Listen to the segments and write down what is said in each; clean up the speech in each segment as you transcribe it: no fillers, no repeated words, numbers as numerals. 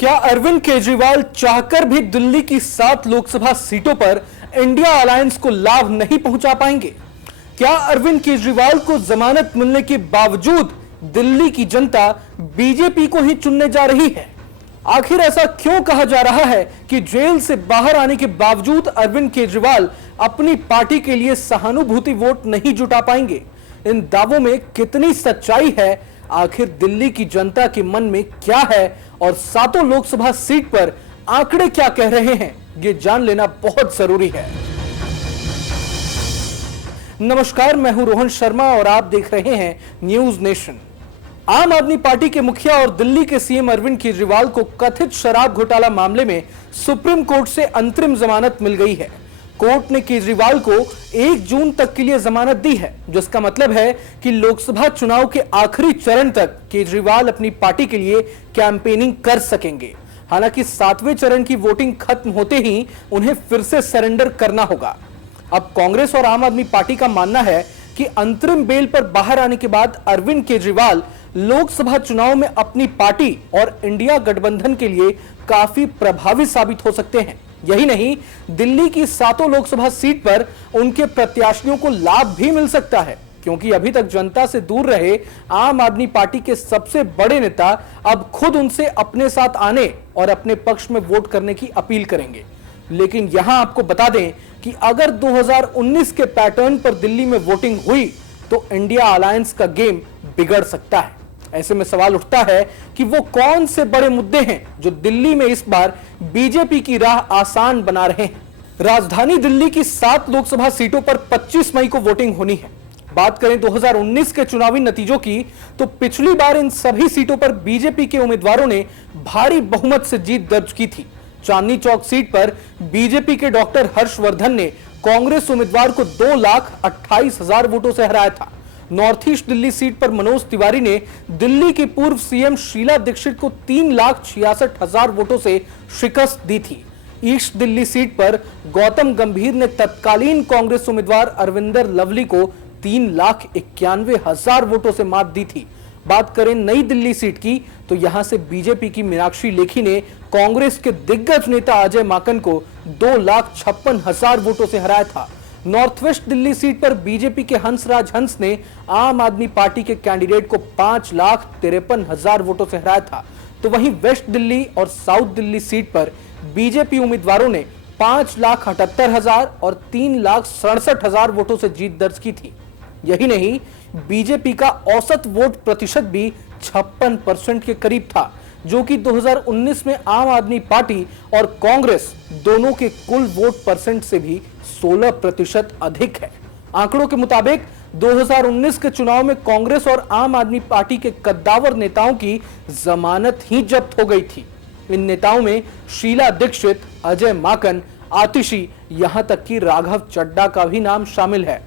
क्या अरविंद केजरीवाल चाहकर भी दिल्ली की 7 लोकसभा सीटों पर इंडिया अलायंस को लाभ नहीं पहुंचा पाएंगे? क्या अरविंद केजरीवाल को जमानत मिलने के बावजूद दिल्ली की जनता बीजेपी को ही चुनने जा रही है? आखिर ऐसा क्यों कहा जा रहा है कि जेल से बाहर आने के बावजूद अरविंद केजरीवाल अपनी पार्टी के लिए सहानुभूति वोट नहीं जुटा पाएंगे? इन दावों में कितनी सच्चाई है? आखिर दिल्ली की जनता के मन में क्या है और 7 लोकसभा सीट पर आंकड़े क्या कह रहे हैं, ये जान लेना बहुत जरूरी है। नमस्कार, मैं हूं रोहन शर्मा और आप देख रहे हैं न्यूज नेशन। आम आदमी पार्टी के मुखिया और दिल्ली के सीएम अरविंद केजरीवाल को कथित शराब घोटाला मामले में सुप्रीम कोर्ट से अंतरिम जमानत मिल गई है। कोर्ट ने केजरीवाल को 1 जून तक के लिए जमानत दी है, जिसका मतलब है कि लोकसभा चुनाव के आखिरी चरण तक केजरीवाल अपनी पार्टी के लिए कैंपेनिंग कर सकेंगे। हालांकि 7वें चरण की वोटिंग खत्म होते ही उन्हें फिर से सरेंडर करना होगा। अब कांग्रेस और आम आदमी पार्टी का मानना है कि अंतरिम बेल पर बाहर आने के बाद अरविंद केजरीवाल लोकसभा चुनाव में अपनी पार्टी और इंडिया गठबंधन के लिए काफी प्रभावी साबित हो सकते हैं। यही नहीं, दिल्ली की 7 लोकसभा सीट पर उनके प्रत्याशियों को लाभ भी मिल सकता है, क्योंकि अभी तक जनता से दूर रहे आम आदमी पार्टी के सबसे बड़े नेता अब खुद उनसे अपने साथ आने और अपने पक्ष में वोट करने की अपील करेंगे। लेकिन यहां आपको बता दें कि अगर 2019 के पैटर्न पर दिल्ली में वोटिंग हुई तो इंडिया अलायंस का गेम बिगड़ सकता है। ऐसे में सवाल उठता है कि वो कौन से बड़े मुद्दे हैं जो दिल्ली में इस बार बीजेपी की राह आसान बना रहे हैं। राजधानी दिल्ली की 7 लोकसभा सीटों पर 25 मई को वोटिंग होनी है। बात करें 2019 के चुनावी नतीजों की, तो पिछली बार इन सभी सीटों पर बीजेपी के उम्मीदवारों ने भारी बहुमत से जीत दर्ज की थी। चांदनी चौक सीट पर बीजेपी के डॉक्टर हर्षवर्धन ने कांग्रेस उम्मीदवार को 2,28,000 वोटों से हराया था। नॉर्थ ईस्ट दिल्ली सीट पर मनोज तिवारी ने दिल्ली की पूर्व सीएम शीला दीक्षित को 3,66,000 वोटों से शिकस्त दी थी। ईस्ट दिल्ली सीट पर गौतम गंभीर ने तत्कालीन कांग्रेस उम्मीदवार अरविंदर लवली को 3,91,000 वोटों से मात दी थी। बात करें नई दिल्ली सीट की, तो यहां से बीजेपी की मीनाक्षी लेखी ने कांग्रेस के दिग्गज नेता अजय माकन को 2,56,000 वोटों से हराया था। नॉर्थ वेस्ट दिल्ली सीट पर बीजेपी के हंसराज हंस ने आम आदमी पार्टी के कैंडिडेट को 5,53,000 वोटों से हराया था। तो वहीं वेस्ट दिल्ली और साउथ दिल्ली सीट पर बीजेपी उम्मीदवारों ने 5,78,000 और 3,67,000 वोटों से जीत दर्ज की थी। यही नहीं, बीजेपी का औसत वोट प्रतिशत भी 56% के करीब था, जो कि 2019 में आम आदमी पार्टी और कांग्रेस दोनों के कुल वोट परसेंट से भी 16% अधिक है। आंकड़ों के मुताबिक 2019 के चुनाव में कांग्रेस और आम आदमी पार्टी के कद्दावर नेताओं की जमानत ही जब्त हो गई थी। इन नेताओं में शीला दीक्षित, अजय माकन, आतिशी, यहां तक कि राघव चड्ढा का भी नाम शामिल है।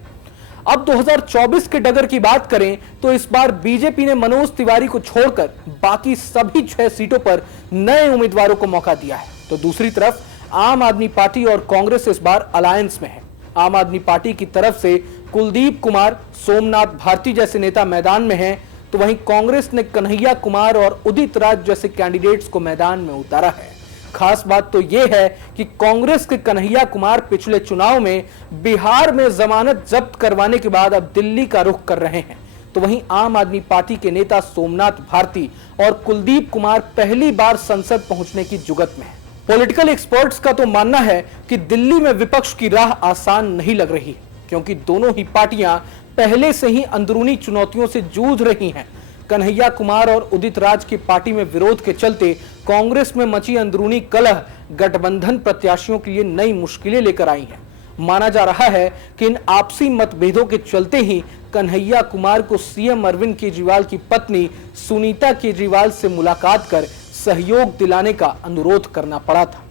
अब 2024 के डगर की बात करें तो इस बार बीजेपी ने मनोज तिवारी को छोड़कर बाकी सभी 6 सीटों पर नए उम्मीदवारों को मौका दिया है। तो दूसरी तरफ आम आदमी पार्टी और कांग्रेस इस बार अलायंस में है। आम आदमी पार्टी की तरफ से कुलदीप कुमार, सोमनाथ भारती जैसे नेता मैदान में हैं, तो वहीं कांग्रेस ने कन्हैया कुमार और उदित राज जैसे कैंडिडेट्स को मैदान में उतारा है। खास बात तो यह है कि कांग्रेस के कन्हैया कुमार पिछले चुनाव में बिहार में जमानत जब्त करवाने के बाद अब दिल्ली का रुख कर रहे हैं। तो वहीं आम आदमी पार्टी के नेता सोमनाथ भारती और कुलदीप कुमार पहली बार संसद पहुंचने की जुगत में है। पॉलिटिकल एक्सपर्ट्स का तो मानना है कि दिल्ली में विपक्ष की राह आसान नहीं लग रही, क्योंकि दोनों ही पार्टियां पहले से ही अंदरूनी चुनौतियों से जूझ रही हैं। कन्हैया कुमार और उदित राज की पार्टी में विरोध के चलते कांग्रेस में मची अंदरूनी कलह गठबंधन प्रत्याशियों के लिए नई मुश्किलें लेकर आई हैं। माना जा रहा है कि इन आपसी मतभेदों के चलते ही कन्हैया कुमार को सीएम अरविंद केजरीवाल की पत्नी सुनीता केजरीवाल से मुलाकात कर सहयोग दिलाने का अनुरोध करना पड़ा था।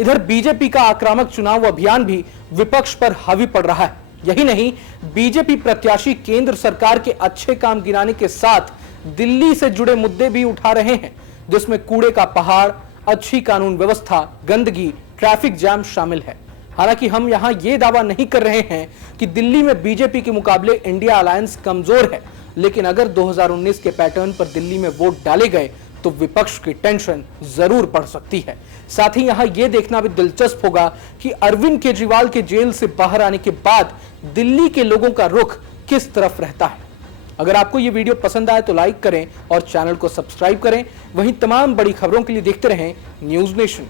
इधर बीजेपी का आक्रामक चुनाव अभियान भी विपक्ष पर हावी पड़ रहा है। यही नहीं, बीजेपी प्रत्याशी केंद्र सरकार के अच्छे काम गिनाने के साथ दिल्ली से जुड़े मुद्दे भी उठा रहे हैं, जिसमें कूड़े का पहाड़, अच्छी कानून व्यवस्था, गंदगी, ट्रैफिक जाम शामिल है। हालांकि हम यहां यह दावा नहीं कर रहे हैं कि दिल्ली में बीजेपी के मुकाबले इंडिया अलायंस कमजोर है, लेकिन अगर 2019 के पैटर्न पर दिल्ली में वोट डाले गए तो विपक्ष की टेंशन जरूर बढ़ सकती है। साथ ही यहां यह देखना भी दिलचस्प होगा कि अरविंद केजरीवाल के जेल से बाहर आने के बाद दिल्ली के लोगों का रुख किस तरफ रहता है। अगर आपको यह वीडियो पसंद आए तो लाइक करें और चैनल को सब्सक्राइब करें। वहीं तमाम बड़ी खबरों के लिए देखते रहें न्यूज़ नेशन।